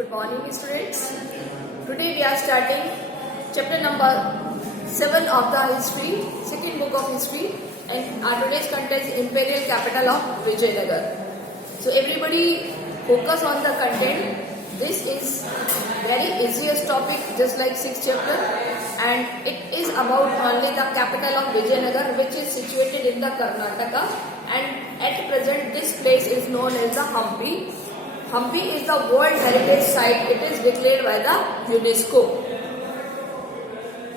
Good morning, students. Today we are starting chapter number 7 of the history, second book of history, and our today's content is imperial capital of Vijayanagar. So everybody focus on the content. This is very easiest topic, just like 6th chapter, and it is about only the capital of Vijayanagar, which is situated in the Karnataka, and at present this place is known as the Hampi. Hampi is the World Heritage Site. It is declared by the UNESCO.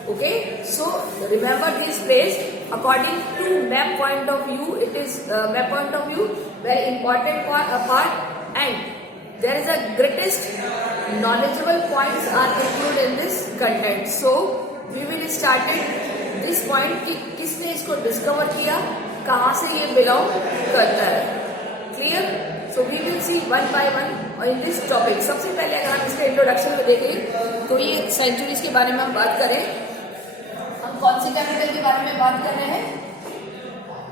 Okay, so remember this place. According to map point of view, it is map point of view very important part, and there is a greatest knowledgeable points are included in this content. So we will start it this point कि किसने इसको discover किया, कहाँ से ये belong करता है. Clear? So we will see one by one in this topic. सबसे पहले अगर हम इसके इंट्रोडक्शन में देखें तो ये सेंचुरीज के बारे में हम बात करें. हम कौन सी कैपिटल के बारे में बात कर रहे हैं?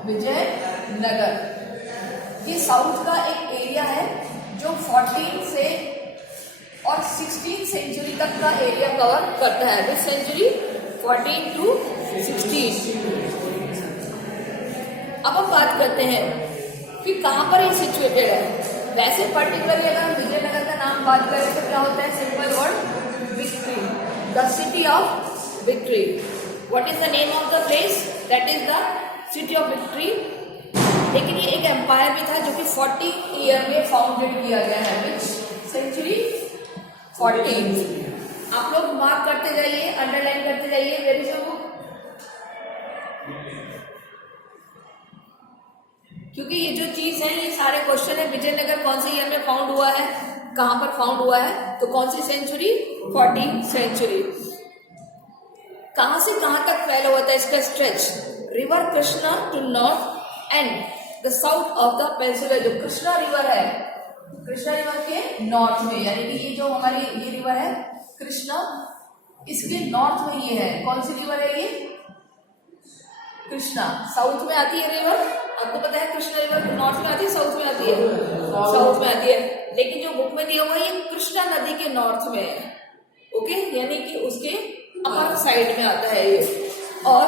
विजयनगर. ये साउथ का एक एरिया है जो 14 से और 16 सेंचुरी तक का एरिया कवर करता है. विच सेंचुरी? 14 to 16. अब हम बात करते हैं कि कहाँ पर ये सिचुएटेड है. वैसे पर्टिकुलरली अगर हम विजयनगर का नाम बात करें तो क्या होता है? Simple word victory, the city of victory. What is the name of the place? That is the city of victory. लेकिन ये एक एम्पायर भी था जो कि 40 ईयर में फाउंडेड किया गया है. विच सेंचुरी? 14. आप लोग मार्क करते जाइए, अंडरलाइन करते जाइए. वेरी सो, क्योंकि ये जो चीज है ये सारे क्वेश्चन है. विजयनगर कौन से ईयर में फाउंड हुआ है, कहां पर फाउंड हुआ है, तो कौन सी सेंचुरी? 14 सेंचुरी. कहां से कहां तक फैला हुआ था इसका stretch? River Krishna to north and the south of the peninsula. जो कृष्णा रिवर है, कृष्णा रिवर के नॉर्थ में, यानी कि ये जो हमारी ये रिवर है कृष्णा, इसके नॉर्थ में ये है. कौन सी रिवर है ये? कृष्णा. साउथ में आती है रिवर, आपको पता है. कृष्णा रिवर नॉर्थ में आती है, साउथ में आती है? साउथ में आती है. लेकिन जो बुक में दिया हुआ है ये कृष्णा नदी के नॉर्थ में है. ओके, यानी कि उसके अपर साइड में आता है ये. और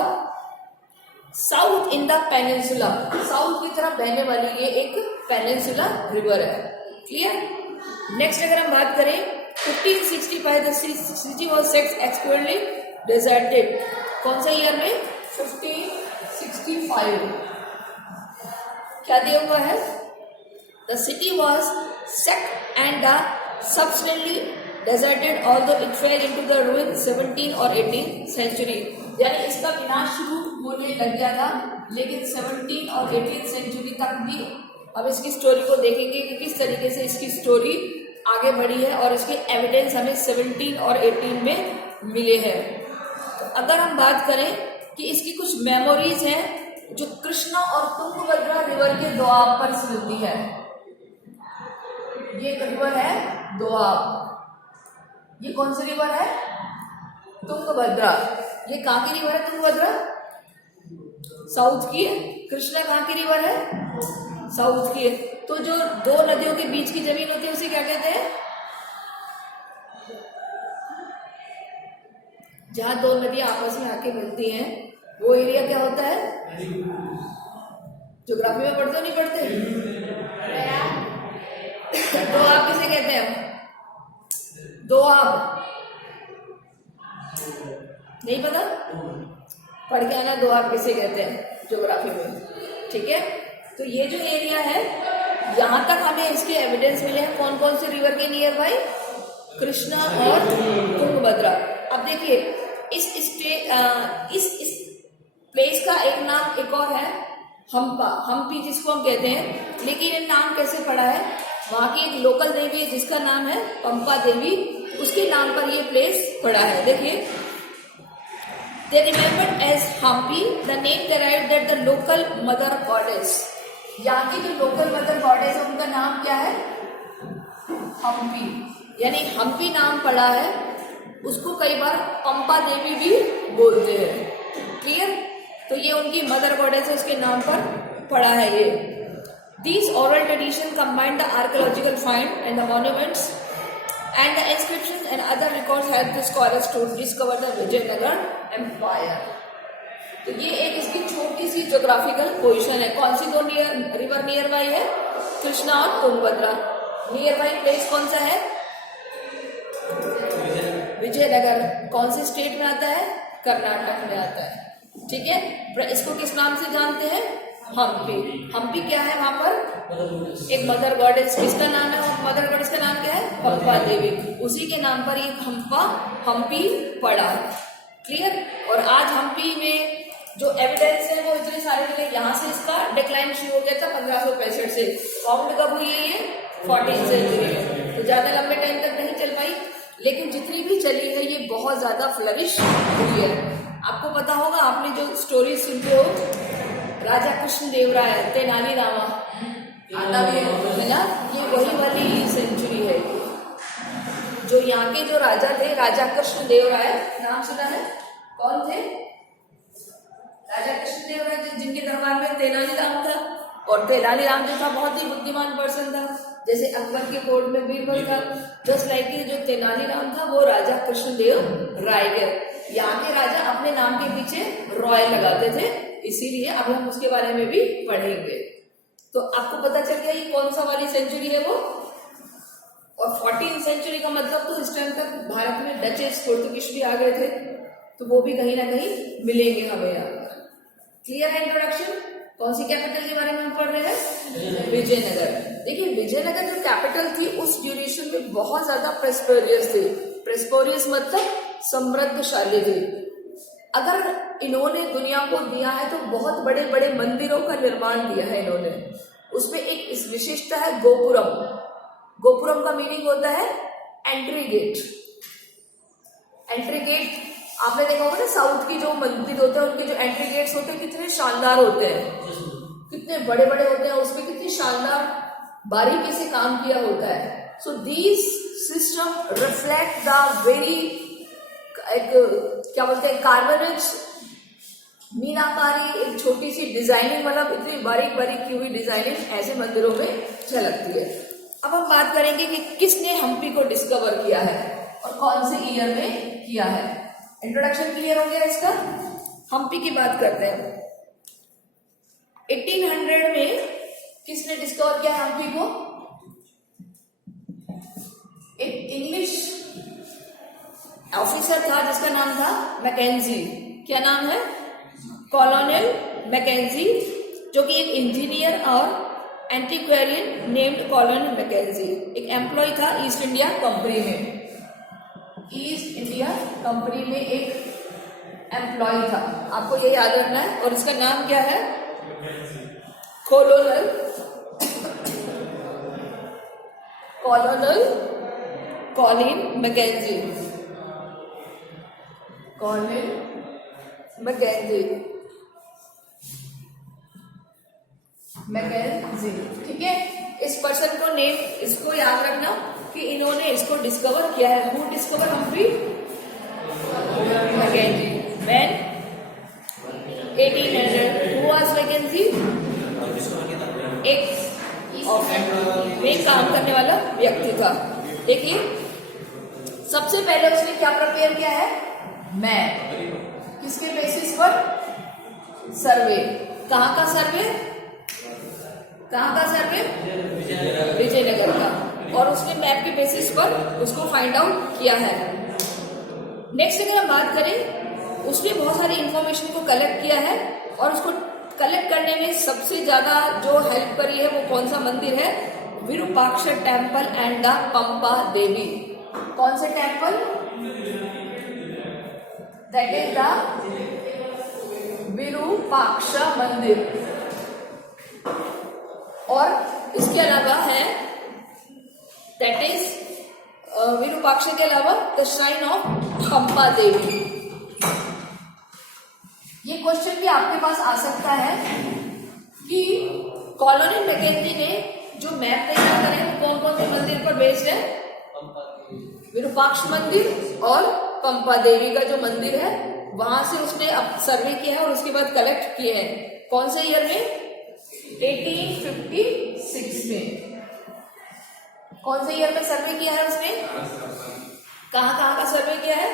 south in the peninsula, south की तरफ बहने वाली ये एक पेनिनसुला रिवर है. क्लियर? नेक्स्ट अगर हम बात करें 1565 the city was exclusively deserted. कौन सा ईयर में? 1565. क्या दिया हुआ है? The city was sect and the subsequently deserted although it fell into the ruin 17 और 18 सेंचुरी. यानी इसका विनाश शुरू होने लग गया था, लेकिन 17 और 18 सेंचुरी तक भी हम इसकी स्टोरी को देखेंगे कि किस तरीके से इसकी स्टोरी आगे बढ़ी है, और इसके एविडेंस हमें 17 और 18 में मिले हैं. तो अगर हम बात करें कि इसकी कुछ मेमोरीज हैं जो कृष्णा और तुंगभद्रा रिवर के दोआब पर मिलती है. ये एक रिवर है दोआब. ये कौन सी रिवर है? तुंगभद्रा. ये कहाँ की रिवर है? तुंगभद्रा साउथ की है. कृष्णा कहाँ की रिवर है? साउथ की है. तो जो दो नदियों के बीच की जमीन होती है उसे क्या कहते हैं? जहां दो नदियां आपस में आके मिलती हैं वो एरिया क्या होता है? ज्योग्राफी में पढ़ते हो नहीं पढ़ते? दोआब किसे कहते हैं? दोआब नहीं पता? पढ़ के आना दोआब किसे कहते हैं ज्योग्राफी में. ठीक है, तो ये जो एरिया है यहां तक हमें इसके एविडेंस मिले हैं. कौन कौन से रिवर के नियर बाय? कृष्णा और तुंगभद्रा. अब देखिए इस प्लेस का एक नाम एक और है हम्पा, हम्पी जिसको हम कहते हैं. लेकिन ये नाम कैसे पड़ा है? वहां की एक लोकल देवी है जिसका नाम है पंपा देवी, उसके नाम पर ये प्लेस पड़ा है. देखिए, they remembered as Hampi. The name derived that the local mother goddess. यहाँ की जो लोकल मदर गॉडेस है उनका नाम क्या है? हम्पी. यानी हम्पी नाम पड़ा है. उसको कई बार पंपा देवी भी बोलते हैं. क्लियर? तो ये उनकी मदर गॉडेस है, उसके नाम पर पड़ा है ये. These oral traditions combine the archaeological find and the monuments and the inscriptions and other records help the scholars to discover the Vijayanagar Empire. तो ये एक इसकी छोटी सी ज्योग्राफिकल पोजीशन है। कौन सी दो रिवर नियर बाई है? कृष्णा और तुंगभद्रा। नियर बाई प्लेस कौन सा है? विजयनगर। कौन से स्टेट में आता है? कर्नाटक में आता है। ठीक है, इसको किस नाम से जानते हैं? हम्पी। हम्पी क्या है? वहां पर एक मदर गॉडेस, किसका नाम है? मदर गॉडेस का नाम क्या है? पंपा देवी। उसी के नाम पर एक हम्पी पड़ा है। क्लियर? और आज हम्पी में जो एविडेंस है वो इतने सारे मिले। यहाँ से इसका डिक्लाइन शुरू हो गया था 1565 से। फाउंड कब हुई है? ये 14th सेंचुरी में। तो ज्यादा लंबे टाइम तक नहीं चल पाई, लेकिन जितनी भी चली है ये बहुत ज्यादा फ्लरिश हुई है। आपको पता होगा, आपने जो स्टोरी सुनते हो, राजा कृष्ण देव राय, तेनाली रामा आता भी है ना, ये वही वाली सेंचुरी है। जो यहाँ के जो राजा थे, राजा कृष्ण देव राय, नाम सुना है? कौन थे? राजा कृष्ण देव राय, जिनके दरबार में तेनालीराम था। और तेनालीराम जो था बहुत ही बुद्धिमान पर्सन था, जैसे अकबर के कोर्ट में बीरबल था। जस्ट लाइक जो तेनालीराम था वो राजा कृष्णदेव रायगढ़। यहाँ के राजा अपने नाम के पीछे रॉय लगाते थे, इसीलिए अब हम उसके बारे में भी पढ़ेंगे। तो आपको पता चल गया ये कौन सा वाली सेंचुरी है वो। और 14th सेंचुरी का मतलब तो इस टाइम तक भारत में डचेस, पोर्तुगीज भी आ गए थे, तो वो भी कहीं ना कहीं मिलेंगे हमें यहाँ पर। क्लियर है इंट्रोडक्शन? कौन सी कैपिटल के बारे में हम पढ़ रहे हैं? विजयनगर। देखिए, विजयनगर जो कैपिटल थी उस ड्यूरेशन में बहुत ज्यादा प्रेस्पेरियस थी। प्रेस्पेरियस मतलब समृद्धशाली थी। अगर इन्होंने दुनिया को दिया है तो बहुत बड़े बड़े मंदिरों का निर्माण किया है इन्होंने। उसमें एक इस विशिष्टता है गोपुरम। गोपुरम का मीनिंग होता है एंट्री गेट। एंट्री गेट आपने देखा होगा ना, साउथ की जो मंदिर होते हैं उनके जो एंट्री गेट्स होते हैं कितने शानदार होते हैं, कितने बड़े बड़े होते हैं, उसमें कितनी शानदार बारीकी से काम किया होता है। So these system reflect the very, एक क्या बोलते हैं, कार्बनेज, मीनाकारी, एक छोटी सी डिजाइनिंग, मतलब इतनी बारीक बारीक की हुई डिजाइनिंग ऐसे मंदिरों में झलकती है। अब हम बात करेंगे कि किसने हम्पी को डिस्कवर किया है और कौन से ईयर में किया है। इंट्रोडक्शन क्लियर हो गया इसका। हम्पी की बात करते हैं। 1800 में किसने डिस्कवर किया हम्पी को? एक इंग्लिश ऑफिसर था जिसका नाम था मैकेंजी। क्या नाम है? कॉलोनल मैकेंजी, जो कि एक इंजीनियर और एंटीक्वेरियन नेम्ड कॉलोनल मैकेंजी। एक एम्प्लॉय था ईस्ट इंडिया कंपनी में। ईस्ट इंडिया कंपनी में एक एम्प्लॉय था, आपको ये याद रखना है। और इसका नाम क्या है? कॉलोनल कॉलिन मैकेंजी। कॉलिन मैकेंजी, ठीक है। इस पर्सन को नेम, इसको याद रखना कि इन्होंने इसको डिस्कवर किया है। Who discover Hampi? Mackenzie. When? 1800। Who was Mackenzie? एक में काम करने वाला व्यक्ति था। देखिए, सबसे पहले उसने क्या प्रिपेयर किया है? मैप। किसके बेसिस पर? सर्वे। कहाँ का सर्वे? कहाँ का सर्वे? विजयनगर का। और उसने मैप के बेसिस पर उसको फाइंड आउट किया है। नेक्स्ट अगर हम बात करें, उसने बहुत सारी इंफॉर्मेशन को कलेक्ट किया है और उसको कलेक्ट करने में सबसे ज्यादा जो हेल्प करी है वो कौन सा मंदिर है? विरूपाक्ष टेम्पल एंड द पंपा देवी। कौन से temple? That is the Virupaksha मंदिर। और इसके अलावा है, दैट इज विरूपाक्ष के अलावा द श्राइन ऑफ पंपा देवी। ये क्वेश्चन भी आपके पास आ सकता है कि कॉलोनल मैकेंजी ने जो मैप तैयार करे वो कौन कौन से मंदिर पर बेस्ड है? विरूपाक्ष मंदिर और पंपा देवी का जो मंदिर है वहां से उसने सर्वे किया है और उसके बाद कलेक्ट किए हैं। कौन से ईयर में? 1856 में। कौन से ईयर में सर्वे किया है उसने? कहाँ कहाँ का सर्वे किया है?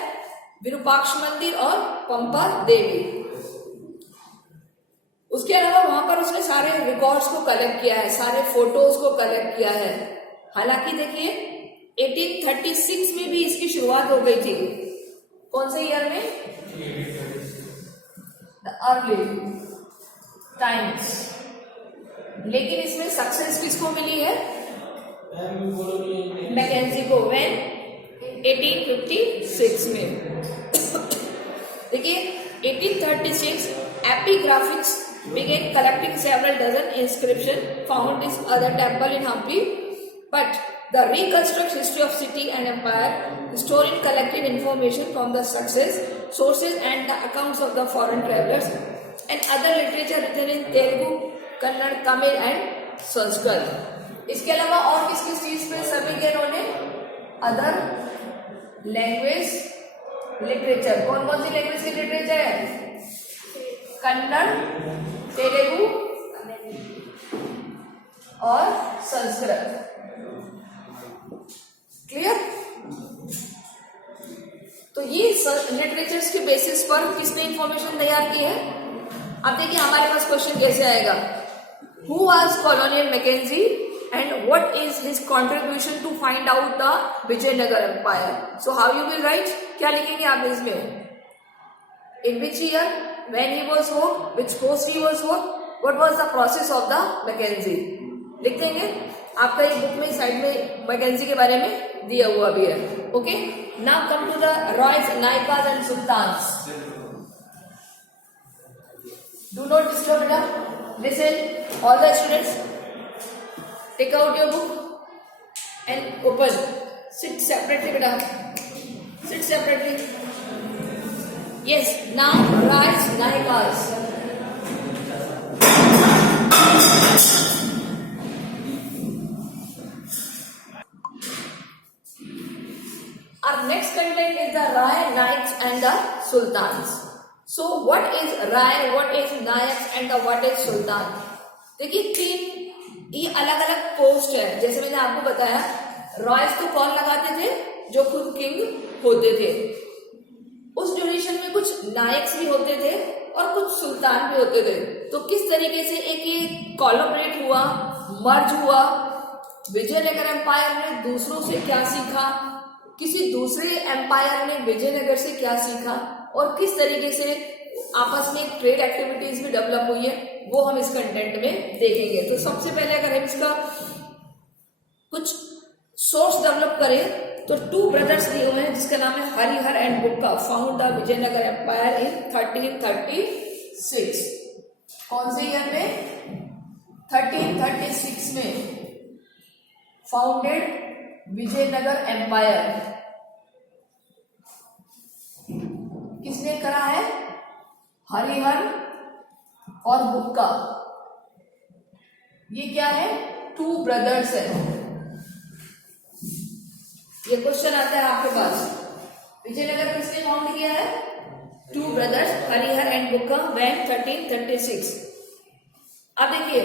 विरूपाक्ष मंदिर और पंपा देवी। उसके अलावा वहां पर उसने सारे रिकॉर्ड्स को कलेक्ट किया है, सारे फोटोज को कलेक्ट किया है। हालांकि देखिए 1836 में भी इसकी शुरुआत हो गई थी। कौन से ईयर में? The early times. लेकिन इसमें सक्सेस किसको मिली है? मैकेंजी को। व्हेन? 1856 में। देखिए 1836 एपिग्राफिक्स began collecting several dozen inscription found in other temple in Hampi, but the reconstruct history of city and empire, historian collected information from the success sources and the accounts of the foreign travelers and other literature written in Telugu, Kannada, Tamil and Sanskrit। इसके अलावा और किस किस चीज पे सर्वे किया इन्होंने? Other language literature. कौन कौन सी लैंग्वेज की लिटरेचर है? कन्नड़, तेलुगु और संस्कृत। क्लियर? तो ये लिटरेचर्स के बेसिस पर किसने इंफॉर्मेशन तैयार की है? अब देखिए हमारे पास क्वेश्चन कैसे आएगा। Who was colonial Mackenzie and what is his contribution to find out the Vijayanagara empire? So how you will write? क्या लिखेंगे आप इसमें? In which year, when he was worked, which post he was worked, what was the process of the Mackenzie? लिख देंगे। आपका एक book में side में मैकेंजी के बारे में दिया हुआ भी है। Okay, now come to the royals, Nayakas and sultans. Do not disturb बेटा, listen all the students, take out your book and open, sit separately बेटा, sit separately. Yes, now rise Nayakas. Our next content is the Rai, Nayaks and the Sultans. So what is Rai, what is Nayaks and the what is Sultan? देखिए तीन ये अलग अलग post है। जैसे मैंने आपको बताया रॉयल्स को कौन लगाते थे? जो खुद किंग होते थे। उस ड्यूरेशन में कुछ नायक्स भी होते थे और कुछ सुल्तान भी होते थे। तो किस तरीके से एक ये कोलैबोरेट हुआ, मर्ज हुआ, विजयनगर एम्पायर ने दूसरों से क्या सीखा, किसी दूसरे एम्पायर ने विजयनगर से क्या सीखा और किस तरीके से आपस में ट्रेड एक्टिविटीज भी डेवलप हुई है, वो हम इस कंटेंट में देखेंगे। तो सबसे पहले अगर हम इसका कुछ सोर्स डेवलप करें तो टू ब्रदर्स दिए हुए हैं जिसका नाम है Harihara and Bukka, found the Vijayanagara empire in 1336। कौन से ईयर में? 1336 में फाउंडेड विजयनगर एम्पायर। किसने करा है? हरिहर और बुक्का। ये क्या है? टू ब्रदर्स है। ये क्वेश्चन आता है आपके पास, विजयनगर किसने फाउंड किया है? Two brothers Harihar and Bukka, when 1336। अब देखिए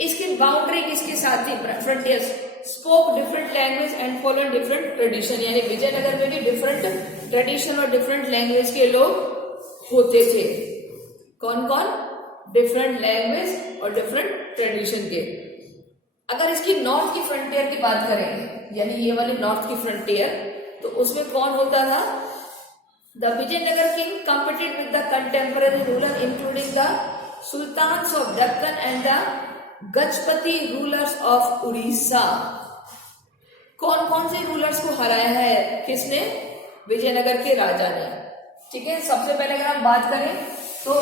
इसकी बाउंड्री किसके साथ थी? Frontiers spoke different language and follow different tradition. यानी विजयनगर में भी डिफरेंट ट्रेडिशन और डिफरेंट लैंग्वेज के लोग होते थे। कौन कौन? डिफरेंट लैंग्वेज और डिफरेंट ट्रेडिशन के। अगर इसकी नॉर्थ की फ्रंटियर की बात करें, यानी ये वाली नॉर्थ की फ्रंटियर, तो उसमें कौन होता था? The Vijayanagara king competed with the contemporary ruler including the sultans of Deccan and the Gajapati rulers of Orissa. कौन कौन से रूलर्स को हराया है किसने? विजयनगर के राजा ने। ठीक है, सबसे पहले अगर हम बात करें तो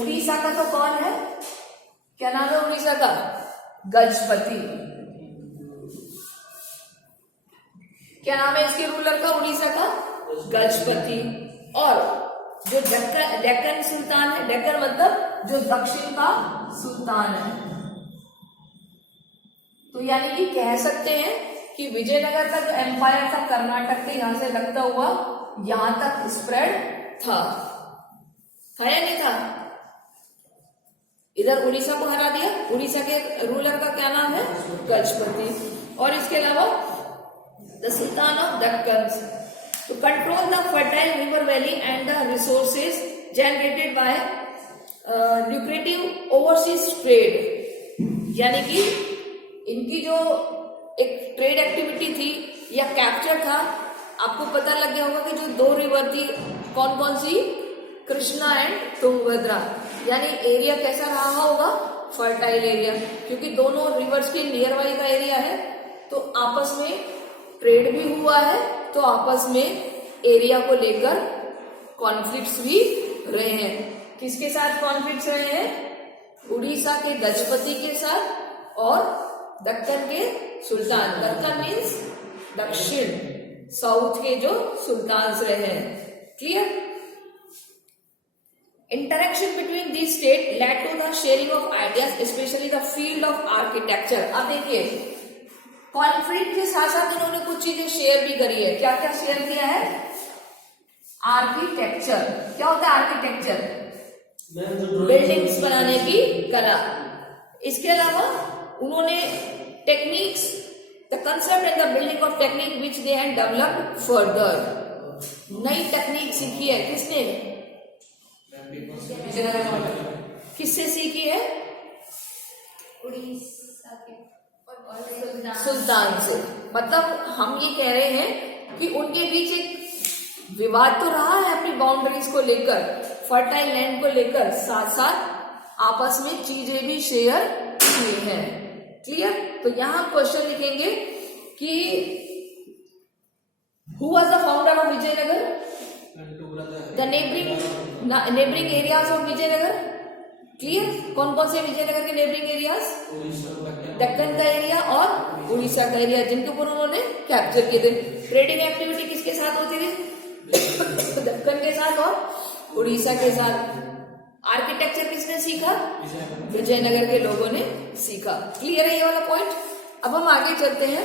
उड़ीसा का तो कौन है? क्या नाम है उड़ीसा का? गजपति। क्या नाम है इसके रूलर का उड़ीसा का? गजपति। और जो डेक्कन सुल्तान है, डेक्कन मतलब जो दक्षिण का सुल्तान है। तो यानी कि कह सकते हैं कि विजयनगर का जो एम्पायर था कर्नाटक के यहां से लगता हुआ यहां तक स्प्रेड था या नहीं था? इधर उड़ीसा को हरा दिया। उड़ीसा के रूलर का क्या नाम है? गजपति। और इसके अलावा the sultan of Deccan to control the fertile river valley and the resources generated by lucrative overseas trade. यानी कि इनकी जो एक ट्रेड एक्टिविटी थी या कैप्चर था, आपको पता लग गया होगा कि जो दो रिवर थी कौन कौन सी, कृष्णा एंड तुंगभद्रा। यानी एरिया कैसा रहा होगा, फर्टाइल एरिया, क्योंकि दोनों रिवर्स के नियर बाई का एरिया है, तो आपस में ट्रेड भी हुआ है, तो आपस में एरिया को लेकर कॉन्फ्लिक्ट्स भी रहे हैं। किसके साथ कॉन्फ्लिक्ट्स रहे हैं, उड़ीसा के गजपति के साथ और दक्कन के सुल्तान, दक्कन मीन्स दक्षिण, साउथ के जो सुल्तान रहे हैं। Clear? Interaction between these states led to the sharing of ideas, especially the field of architecture। अब देखिए, कॉन्फ्लिक्ट के साथ साथ इन्होंने कुछ चीजें शेयर भी करी है। क्या क्या शेयर किया है? आर्किटेक्चर। क्या होता है आर्किटेक्चर? बिल्डिंग्स बनाने की कला। इसके अलावा उन्होंने techniques, the concept and the building of technique which they have developed further. नई टेक्निक सीखी है किसने? किससे सीखी है? उड़ीसा के सुल्तान से। मतलब हम ये कह रहे हैं कि उनके बीच एक विवाद तो रहा है अपनी बाउंड्रीज को लेकर, फर्टाइल लैंड को लेकर, साथ साथ आपस में चीजें भी शेयर की हैं। क्लियर? तो यहां क्वेश्चन लिखेंगे कि who was the founder of Vijayanagara? The neighbouring areas of Vijayanagara. Clear? कौन कौन से विजयनगर के नेबरिंग एरियाज? दक्कन का एरिया और उड़ीसा का एरिया, जिनके ऊपर उन्होंने कैप्चर किए थे। ट्रेडिंग एक्टिविटी किसके साथ होती थी? दक्कन के साथ और उड़ीसा के साथ। आर्किटेक्चर किसने सीखा? विजयनगर के लोगों ने सीखा। क्लियर है ये वाला पॉइंट? अब हम आगे चलते हैं।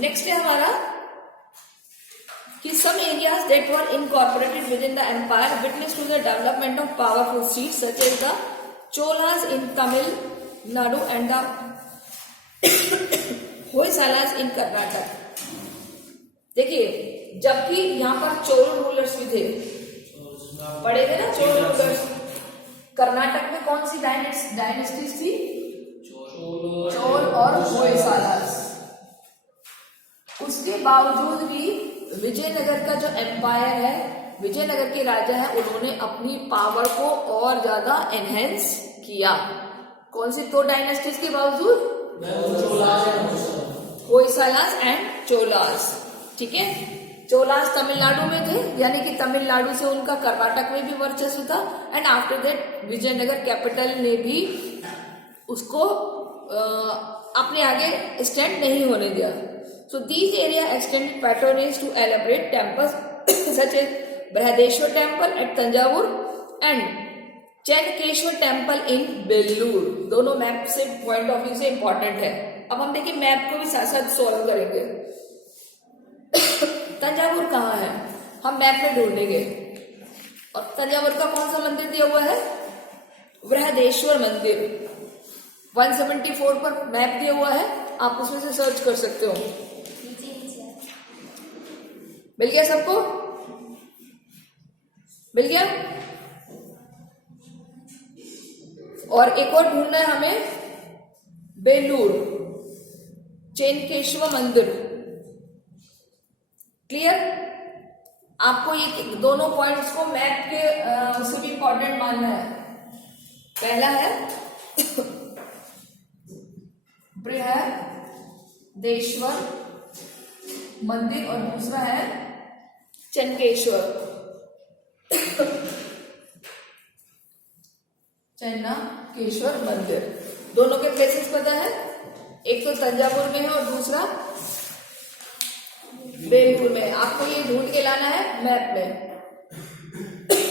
नेक्स्ट है हमारा कि some areas that were incorporated within the empire witnessed to the development of powerful seats such as the Cholas in Tamil Nadu and the Hoysalas in Karnataka। देखिए, जबकि यहाँ पर चोल रूलर्स भी थे, पढ़े थे ना चोल रूलर्स। कर्नाटक में कौन सी डायनेस्टीज थी? चोल और होयसालास। उसके बावजूद भी विजयनगर का जो एम्पायर है, विजयनगर के राजा है, उन्होंने अपनी पावर को और ज्यादा एनहेंस किया। कौन सी दो डायनेस्टीज के बावजूद? होयसालास एंड चोलास। ठीक है? चोलास तमिलनाडु में थे, यानी कि तमिलनाडु से उनका कर्नाटक में भी वर्चस्व था। And after that Vijayanagara capital ने भी उसको अपने आगे स्टैंड नहीं होने दिया। So these areas extended patronage to elaborate temples such as Brihadeshwar temple at Tanjavur and Chenkeshwar temple in Bellur। दोनों मैप से पॉइंट ऑफ व्यू से इंपॉर्टेंट है। अब हम देखिए मैप को भी साथ साथ सॉल्व करेंगे। तंजावुर कहाँ है, हम मैप में ढूंढेंगे। और तंजावुर का कौन सा मंदिर दिया हुआ है? बृहदेश्वर मंदिर। 174 पर मैप दिया हुआ है, आप उसमें से सर्च कर सकते हो। मिल गया सबको? मिल गया? और एक और ढूंढना है हमें, बेलूर, चेनकेश्वर मंदिर। क्लियर? आपको ये दोनों पॉइंट्स को मैप के उससे भी इंपॉर्टेंट मानना है। पहला है बृहदेश्वर मंदिर और दूसरा है चेनकेश्वर, चेन्नकेश्वर मंदिर। दोनों के प्लेसेस पता है, एक तो तंजावुर में है और दूसरा बेलूर में। आपको ये ढूंढ के लाना है मैप में।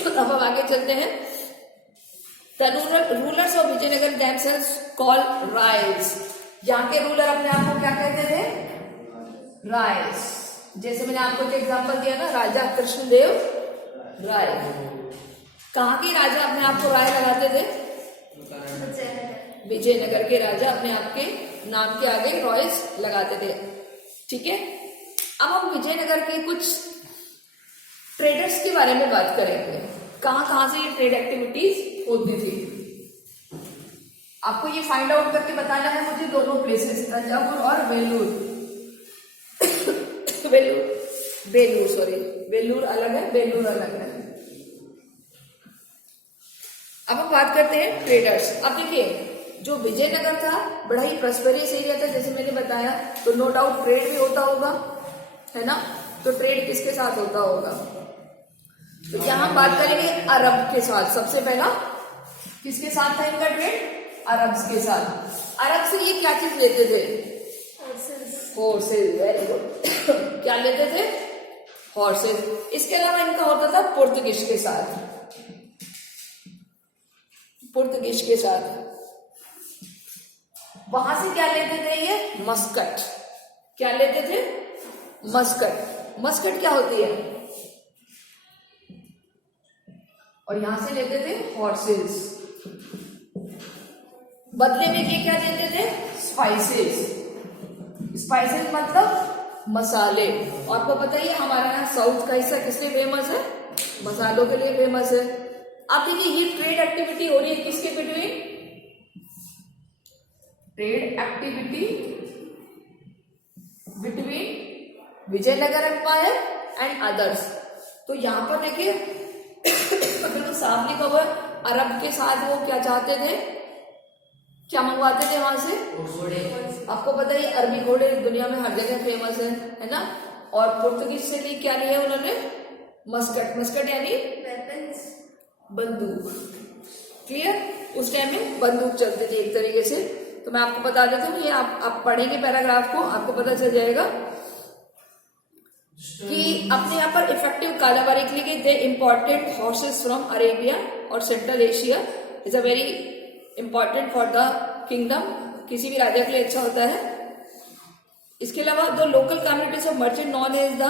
अब हम आगे चलते हैं। The rulers of Vijayanagara themselves called Rayals. यहाँ के रूलर अपने आप को क्या कहते थे? रायल्स। जैसे मैंने आपको जो एग्जांपल दिया ना, राजा कृष्णदेव राय। कहाँ के राजा अपने आप को राय लगाते थे? विजयनगर के राजा अपने आप के नाम के आगे रॉयल्स लगाते थे। ठीक है, अब हम विजयनगर के कुछ ट्रेडर्स के बारे में बात करेंगे, कहाँ कहाँ से ये ट्रेड एक्टिविटीज होती थी। आपको ये फाइंड आउट करके बताना है मुझे दोनों प्लेसेस, तंजावुर और वेल्लूर। वेल्लूर अलग है, वेल्लूर अलग है। अब हम बात करते हैं ट्रेडर्स। अब देखिए, जो विजयनगर था बड़ा ही प्रॉस्पेरियस एरिया था, जैसे मैंने बताया, तो नो डाउट ट्रेड भी होता होगा, है ना। तो ट्रेड किसके साथ होता होगा, तो यहाँ हम बात करेंगे अरब के साथ। सबसे पहला किसके साथ था इनका ट्रेड, अरब्स के साथ। अरब से ये क्या चीज लेते थे, हॉर्सेज, वेरी गुड। क्या लेते थे, हॉर्सेज। इसके अलावा इनका होता था पुर्तगीज के साथ, पुर्तगीज के साथ। वहां से क्या लेते थे ये, मस्कट। क्या लेते थे, मस्कट। मस्कट क्या होती है, और यहां से लेते थे हॉर्सेस। बदले में ये क्या देते थे, स्पाइसेस। स्पाइसेस मतलब मसाले। और आपको पता ही है हमारा यहाँ साउथ का हिस्सा किससे फेमस है, मसालों के लिए फेमस है। अब देखिए, ये ट्रेड एक्टिविटी हो रही है किसके between, trade activity between Vijayanagara empire and others. तो यहां पर देखिए तो साफ लिखा हुआ है, अरब के साथ वो क्या चाहते थे, क्या मंगवाते थे वहां से, घोड़े। आपको पता ही अरबी घोड़े दुनिया में हर जगह फेमस है ना। और पुर्तगीज से लिए क्या लिया उन्होंने, मस्कट। मस्कट यानी बंदूक। क्लियर, उस टाइम में बंदूक चलती थी एक तरीके से। तो मैं आपको बता देती हूँ, ये आप पढ़ेंगे पैराग्राफ को, आपको पता चल जाएगा कि अपने यहाँ पर इफेक्टिव कालाबारी के लिए दे इम्पोर्टेड हॉर्सेस फ्रॉम अरेबिया और central Asia. Is a very important for the kingdom, किसी भी राजा के लिए अच्छा होता है। इसके अलावा the local communities of merchant known as the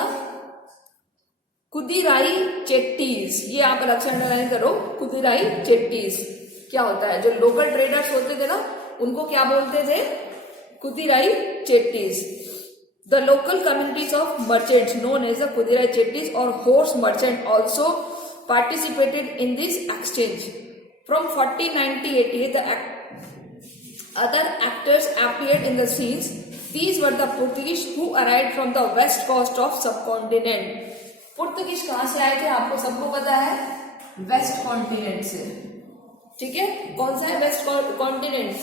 Kudirai Chettis. ये आप अलग से अंडरलाइन करो, कुदिराई चेट्टीज क्या होता है। जो लोकल ट्रेडर्स होते थे ना, उनको क्या बोलते थे, Kudirai Chettis. The local communities of merchants known as the Kudirai Chettis और horse merchant also participated in this exchange. From 1490-88, the other actors appeared in the scenes. These were the Portuguese who arrived from the west coast of subcontinent. Portuguese कहां से आए थे, आपको सबको पता है, waste continent से। ठीक है, कौन सा है वेस्ट कॉन्टिनेंट,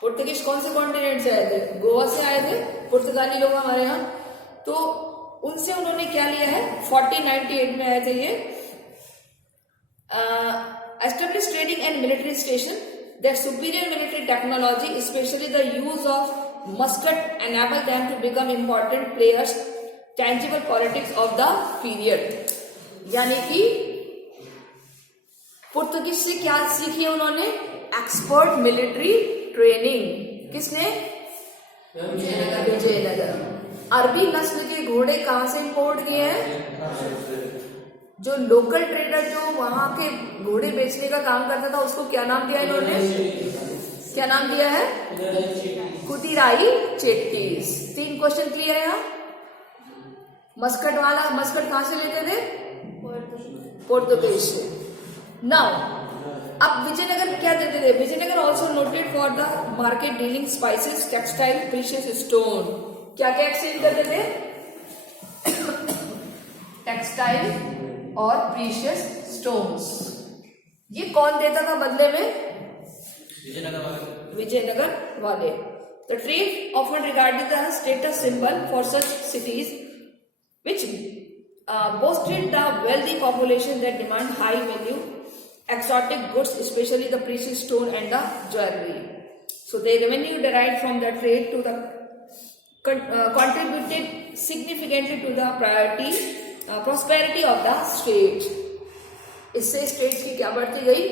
पुर्तगीज कौन से कॉन्टिनेंट से आए थे, गोवा से आए थे पुर्तगाली लोग हमारे यहाँ। तो उनसे उन्होंने क्या लिया है, 1498 में आए थे ये। Establish trading and military station, their superior military technology, especially the use of musket, enabled them to become important players, tangible politics of the period. यानी कि पुर्तगीज से क्या सीखी है उन्होंने, एक्सपर्ट मिलिट्री ट्रेनिंग। किसने, विजयनगर। अरबी नस्ल के घोड़े कहां से इंपोर्ट किए हैं, जो लोकल ट्रेडर जो वहां के घोड़े बेचने का काम करता था उसको क्या नाम दिया इन्होंने, क्या नाम दिया है, कुदिराई चेट्टीज। 3 क्वेश्चन क्लियर है यहाँ। मस्कट वाला, मस्कट कहां से लेते थे, पोर्तुगीज से। नाउ अब विजयनगर क्या देते थे, Vijayanagara also noted for the market dealing spices, textile, precious stone. क्या क्या एक्सचेंज करते थे, टेक्सटाइल और प्रीशियस स्टोन्स। ये कौन देता था बदले में, विजयनगर वाले। The trade often regarded the status symbol for such cities which boasted the wealthy population that demand high value exotic goods, especially the precious stone and the jewelry. So the revenue derived from the trade to the contributed significantly to the prosperity of the state. इससे state की क्या बढ़ती गई।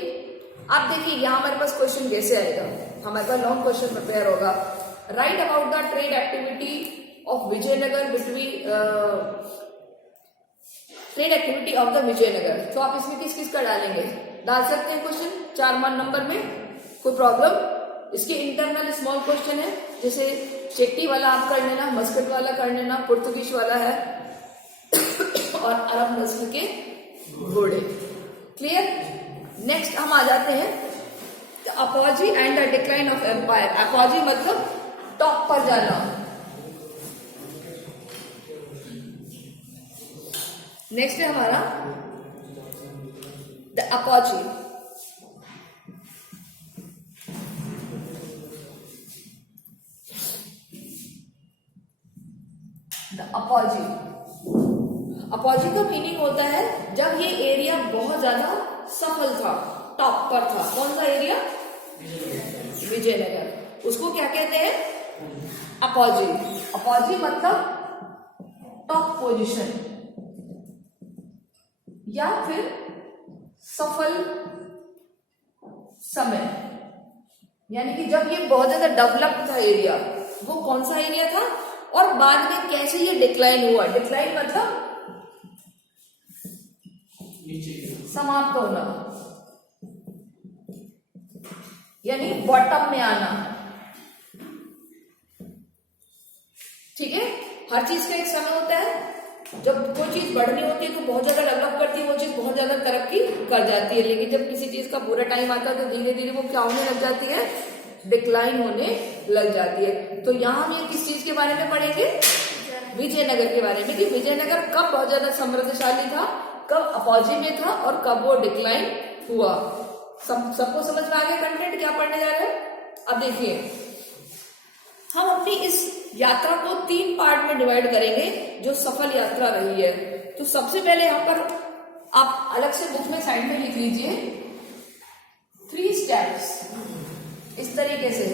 अब देखिए यहाँ हमारे पास question कैसे आएगा, हमारे पास लॉन्ग क्वेश्चन प्रिपेयर होगा। Write about the trade activity of Vijayanagara between trade activity of the Vijayanagara. तो आप इसमें किस किस का डालेंगे, डाल सकते हैं क्वेश्चन 4 नंबर में, कोई प्रॉब्लम। इसके इंटरनल स्मॉल क्वेश्चन है, जैसे चेट्टी वाला आप कर लेना, मस्कट वाला कर लेना, पुर्तगीज वाला है और अरब नस्ल के घोड़े। क्लियर। नेक्स्ट हम आ जाते हैं apogee and the decline of empire. Apogee मतलब टॉप पर जाना। नेक्स्ट है हमारा द अपॉजी। द अपॉजी, अपॉजी का मीनिंग होता है जब ये एरिया बहुत ज्यादा सफल था, टॉप पर था। कौन सा एरिया? विजयनगर। उसको क्या कहते हैं? अपॉजी। अपॉजी मतलब टॉप पोजीशन या फिर सफल समय, यानी कि जब ये बहुत ज्यादा डेवलप था एरिया। वो कौन सा एरिया था और बाद में कैसे ये डिक्लाइन हुआ? डिक्लाइन मतलब समाप्त होना, यानी बॉटम में आना। ठीक है। हर चीज का एक समय होता है। जब कोई चीज बढ़नी होती है तो बहुत ज्यादा डेवलप करती है, वो चीज बहुत ज्यादा तरक्की कर जाती है। लेकिन जब किसी चीज का बुरा टाइम आता है तो धीरे धीरे वो क्या होने लग जाती है? डिक्लाइन होने लग जाती है। तो यहाँ हम ये किस चीज के बारे में पढ़ेंगे? विजयनगर के बारे में, कि विजयनगर कब बहुत ज्यादा समृद्धशाली था, कब अपॉजी में था और कब वो डिक्लाइन हुआ। सबको समझ में आ गया कंटेंट क्या पढ़ने जा रहे हैं? अब देखिए, हम अपनी इस यात्रा को 3 पार्ट में डिवाइड करेंगे जो सफल यात्रा रही है। तो सबसे पहले यहाँ पर आप अलग से बुक में साइड में लिख लीजिए 3 स्टेप्स, इस तरीके से।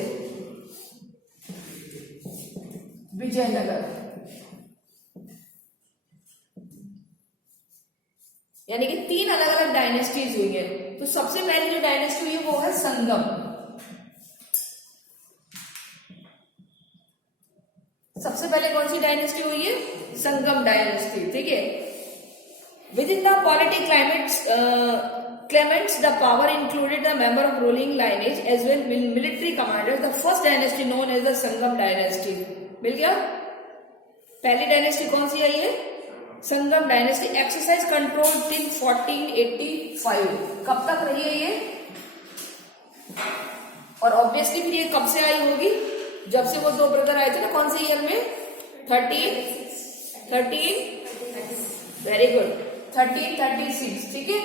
विजयनगर यानी कि 3 अलग अलग डायनेस्टीज हुई है। तो सबसे पहले जो डायनेस्टी हुई है वो है संगम। सबसे पहले कौन सी डायनेस्टी हुई है? संगम डायनेस्टी। ठीक है। With in the politic claimants the power included the member of ruling lineage as well military commanders. The first dynasty known as the Sangam dynasty. मिल गया? पहली डायनेस्टी कौन सी आई है? Sangam dynasty. Exercise control till 1485। कब तक रही है ये? और ऑब्वियसली फिर ये कब से आई होगी? जब से वो 2 ब्रदर आए थे ना, कौन से ईयर में? 13 वेरी गुड 1336। ठीक है।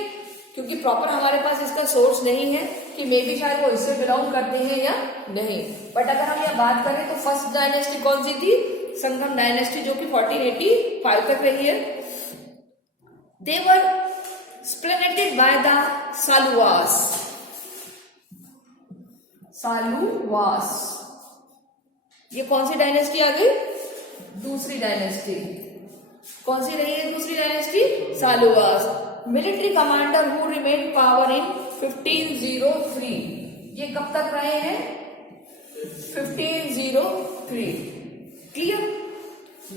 क्योंकि प्रॉपर हमारे पास इसका सोर्स नहीं है कि मे बी शायद वो इससे बिलोंग करते हैं या नहीं। बट अगर हम यह बात करें तो फर्स्ट डायनेस्टी कौन सी थी? संगम डायनेस्टी, जो कि 1485 तक रही है। दे वर स्प्लिटेड बाय द सालुवास। सालुवास ये कौन सी डायनेस्टी आ गई? दूसरी डायनेस्टी। कौन सी रही है दूसरी dynasty? Saluvas. Military commander who remain power in 1503। ये कब तक रहे हैं? 1503। Clear.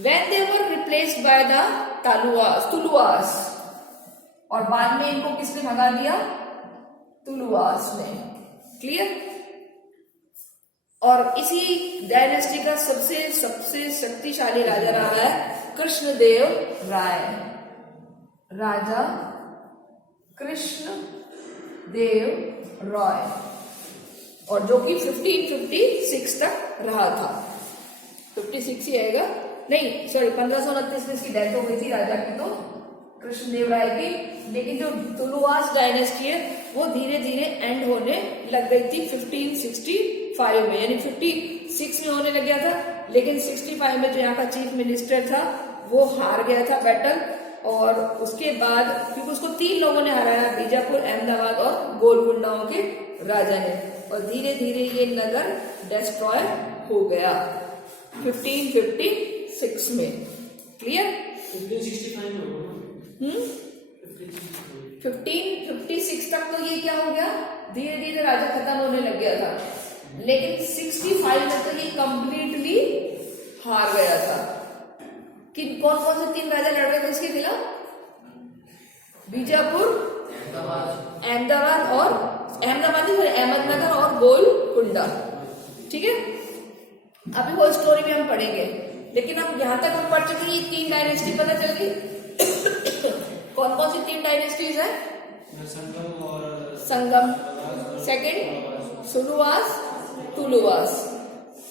When they were replaced by the Tuluvas, और बाद में इनको किसने भगा दिया? तुलुआस ने। क्लियर। और इसी डायनेस्टी का सबसे शक्तिशाली राजा रहा है कृष्णदेव राय। राजा कृष्णदेव राय, और जो कि 1556 तक रहा था। 56 ही आएगा, नहीं सॉरी 1529 में इसकी डेथ हो गई थी राजा की, तो कृष्णदेव राय की। लेकिन जो तुलुआस डायनेस्टी है वो धीरे धीरे एंड होने लग गई थी 1565 में, यानी 56 में होने लग गया था। लेकिन 65 में जो यहाँ का चीफ मिनिस्टर था वो हार गया था बैटल, और उसके बाद क्योंकि उसको 3 लोगों ने हराया, बीजापुर, अहमदाबाद और गोलकुंडाओं के राजा ने, और धीरे धीरे ये नगर डिस्ट्रॉय हो गया 1556 में। क्लियर। 1556 तक तो ये क्या हो गया, धीरे धीरे राजा खत्म होने लग गया था। लेकिन 65 में तो ये कंप्लीटली हार गया था। कि कौन कौन से 3 राजा लड़ रहे थे इसके खिलाफ? बीजापुर, अहमदाबाद और अहमदनगर और गोलकुंडा। ठीक है, अभी वो स्टोरी भी हम पढ़ेंगे, लेकिन अब यहाँ तक हम पढ़ चुके हैं। ये 3 डायनेस्टी पता चल गई। कौन कौन सी 3 डायनेस्टीज है? संगम, सेकंड सुलुवास, तुलुवास।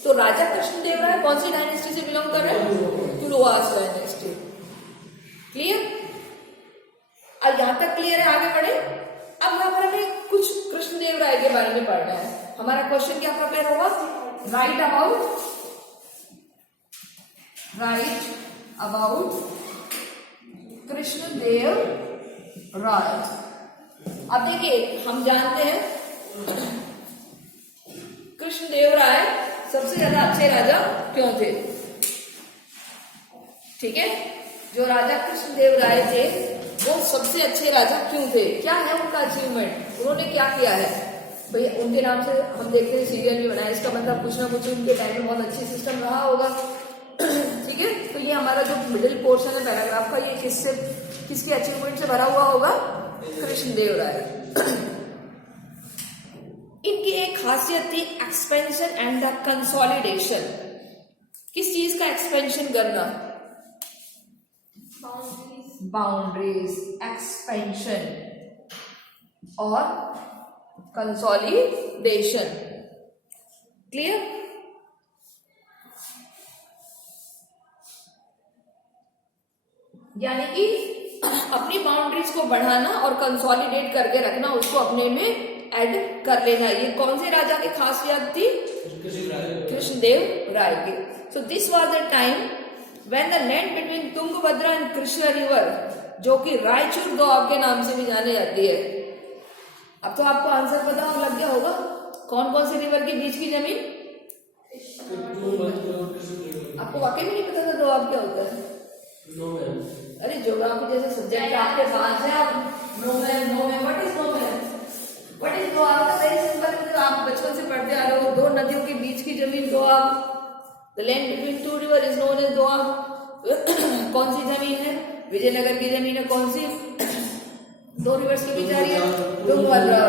तो राजा कृष्णदेवराय कौन सी डायनेस्टी से बिलोंग कर रहे हैं? तुलुवास डायनेस्टी। क्लियर? अब यहां तक क्लियर है, आगे बढ़े। अब यहाँ पर हमें कुछ कृष्णदेवराय के बारे में पढ़ना है। हमारा क्वेश्चन क्या प्रिपेयर होगा? राइट अबाउट कृष्णदेव राय। अब देखिए, हम जानते हैं कृष्णदेव राय सबसे ज्यादा अच्छे राजा क्यों थे? ठीक है, जो राजा कृष्णदेव राय थे वो सबसे अच्छे राजा क्यों थे? क्या है उनका अचीवमेंट? उन्होंने क्या किया है? भाई उनके नाम से हम देखते हैं सीरियल भी बनाया, इसका मतलब कुछ ना कुछ उनके टाइम में बहुत अच्छी सिस्टम रहा होगा। ठीक है, तो ये हमारा जो मिडिल पोर्शन है पैराग्राफ का, ये किसके अचीवमेंट से भरा हुआ होगा? कृष्णदेव राय। इनकी एक खासियत थी एक्सपेंशन एंड द कंसोलिडेशन। किस चीज का एक्सपेंशन करना? बाउंड्रीज, एक्सपेंशन और कंसोलिडेशन। क्लियर? यानी कि अपनी बाउंड्रीज को बढ़ाना और कंसोलिडेट करके रखना, उसको अपने में ऐड कर लेना। ये कौन से राजा की खासियत थी? कृष्णदेव राय की। So this was the time when the land between Tungabhadra and Krishna river, जो कि रायचूर गांव के नाम से भी जानी जाती है। अब तो आपको आंसर पता लग गया होगा, कौन कौन से रिवर के बीच की जमीन? आपको वाकई में नहीं पता था दोआब क्या होता है? अरे ज्योग्राफी जैसे सब्जेक्ट आपके पास है, आप know man what is Doab? Very simple, आप बचपन से पढ़ते आ रहे हो, 2 नदियों के बीच की जमीन Doab. The land between 2 river is known as Doab. कौन सी जमीन है? विजयनगर की जमीन है। कौन सी? 2 रिवर्स के बीच आ रही है, तुंगभद्रा।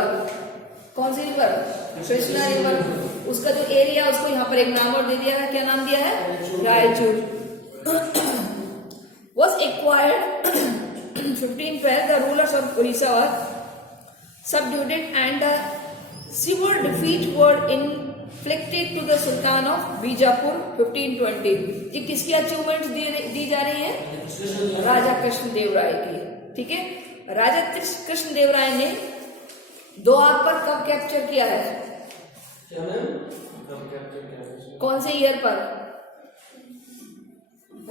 कौन सी रिवर? कृष्णा रिवर। उसका जो एरिया, उसको यहाँ पर एक नाम और दे दिया है। क्या नाम दिया है? Raichur. Was acquired 1512. The rulers of Orissa were subdued and the severe defeat were inflicted to the Sultan of Bijapur 1520. ये किसकी अचीवमेंट्स दी जा रही है? राजा कृष्णदेव राय की। ठीक है, राजा कृष्णदेव राय ने दोआब पर कब कैप्चर किया है? कौन से ईयर पर?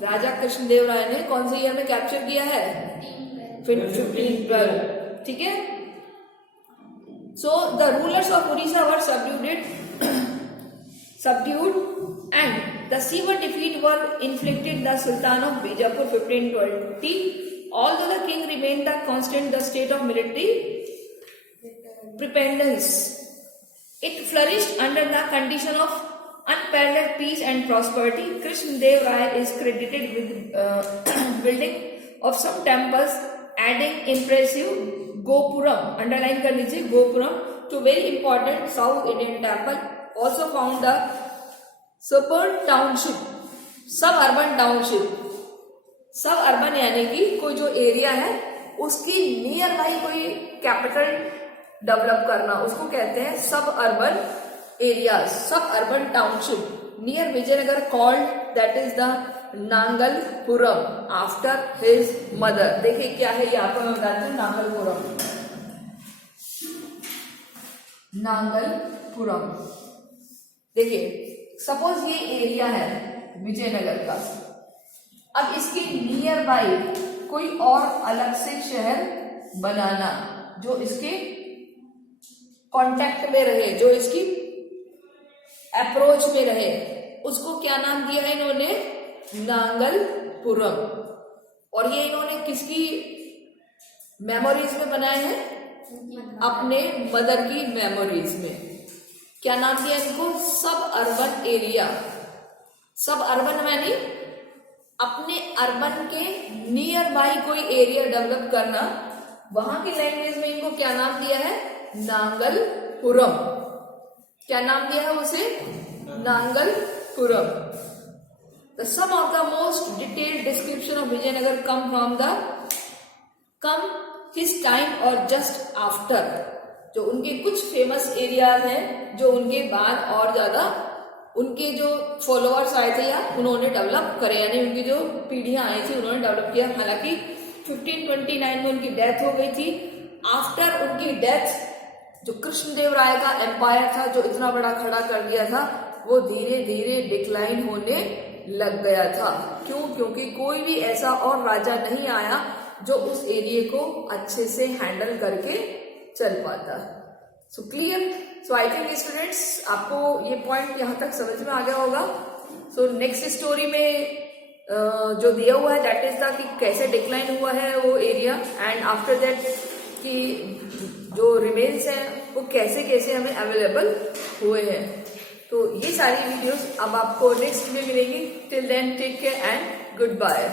राजा कृष्णदेव राय ने कौन से ईयर में कैप्चर किया है? 1512। ठीक है, so the rulers of Orissa were subdued and the severe defeat were inflicted the Sultan of Bijapur 1520. Although the king remained the constant the state of military preponderance, it flourished under the condition of unparalleled peace and prosperity. Krishnadev Rai is credited with building of some temples, adding impressive Gopuram, underline कर लीजिए Gopuram, to very important South Indian temple. Also found the suburban township, suburban township, suburban यानी कि कोई जो area है उसकी near by कोई capital develop करना, उसको कहते हैं suburban area, suburban township near Vijayanagara, called that is the Nagalapuram after his mother. देखिए क्या है, ये आपको मैं बताती हूँ। नांगलपुरम देखिए, सपोज ये एरिया है विजयनगर का, अब इसके नियर बाई कोई और अलग से शहर बनाना जो इसके कांटेक्ट में रहे, जो इसकी अप्रोच में रहे, उसको क्या नाम दिया है इन्होंने? नांगलपुरम। और ये इन्होंने किसकी मेमोरीज में बनाए हैं? अपने मदर की मेमोरीज में। क्या नाम दिया इनको? सब अर्बन एरिया। सब अर्बन यानी अपने अर्बन के नियर बाई कोई एरिया डेवलप करना, वहां की लैंग्वेज में इनको क्या नाम दिया है? नांगलपुरम। क्या नाम दिया है उसे? Nagalapuram. The some of the most detailed description of Vijayanagara come his time और जस्ट आफ्टर। जो उनके कुछ फेमस एरियाज हैं जो उनके बाद और ज्यादा उनके जो फॉलोअर्स आए थे या उन्होंने डेवलप करे, यानी उनकी जो पीढ़ियां आई थी उन्होंने डेवलप किया। हालांकि 1529 में उनकी डेथ हो गई थी। आफ्टर उनकी डेथ जो कृष्णदेवराय का एम्पायर था, जो इतना बड़ा खड़ा कर दिया था, वो धीरे धीरे डिक्लाइन होने लग गया था। क्यों? क्योंकि कोई भी ऐसा और राजा नहीं आया जो उस एरिया को अच्छे से हैंडल करके चल पाता। So clear? So I think students आपको ये पॉइंट यहाँ तक समझ में आ गया होगा। सो नेक्स्ट स्टोरी में जो दिया हुआ है दैट इज द कि कैसे डिक्लाइन हुआ है वो एरिया, एंड आफ्टर दैट कि जो रिमेन्स हैं वो कैसे कैसे हमें अवेलेबल हुए हैं। तो ये सारी वीडियोस अब आपको नेक्स्ट में मिलेंगी। Till then take care and good bye.